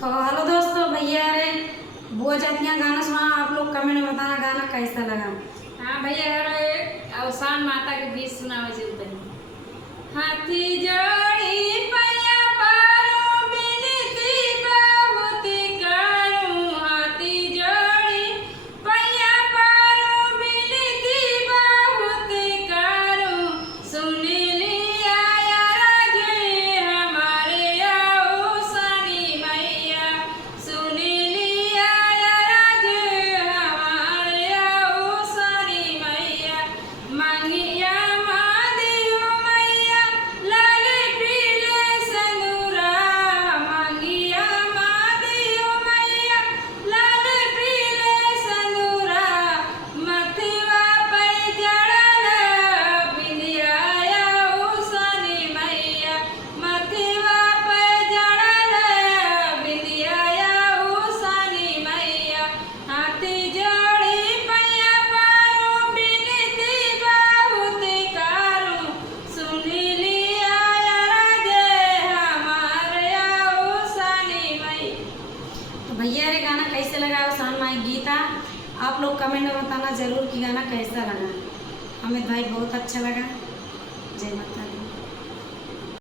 तो हेलो दोस्तों, भैया अरे बुआ जातियाँ गाना सुना। आप लोग कमेंट में बताना गाना कैसा लगा। हाँ भैया अरे अवसान माता के गीत सुनावे से तनी हाथी जोड़ी पैया पारो बिनती बहुत करूं। हाथी जोड़ी पैया पारो बिनती बहुत करूं। सुन लिया यार जे हमारे आओ सनी मैया। सुन लिया यार जे हमारे आओ सनी मैया। मांगिया मादियो मैया लाल पीले संदूरा। मांगिया मादियो मैया लाल पीले संदूरा। मथवा पे जड़ल बिंदिया आओ सनी मैया। मथवा पे जड़ल बिंदिया आओ सनी मैया। हाथी जोड़ी पैया पारो बिनती बहुत करूं। सुन लिया यार जे हमारे आओ सनी मैया। तो भैया अरे गाना कैसे लगा अवसान माई गीता। आप लोग कमेंट में बताना जरूर कि गाना कैसा लगा। हमें भाई बहुत अच्छा लगा। जय माता दी।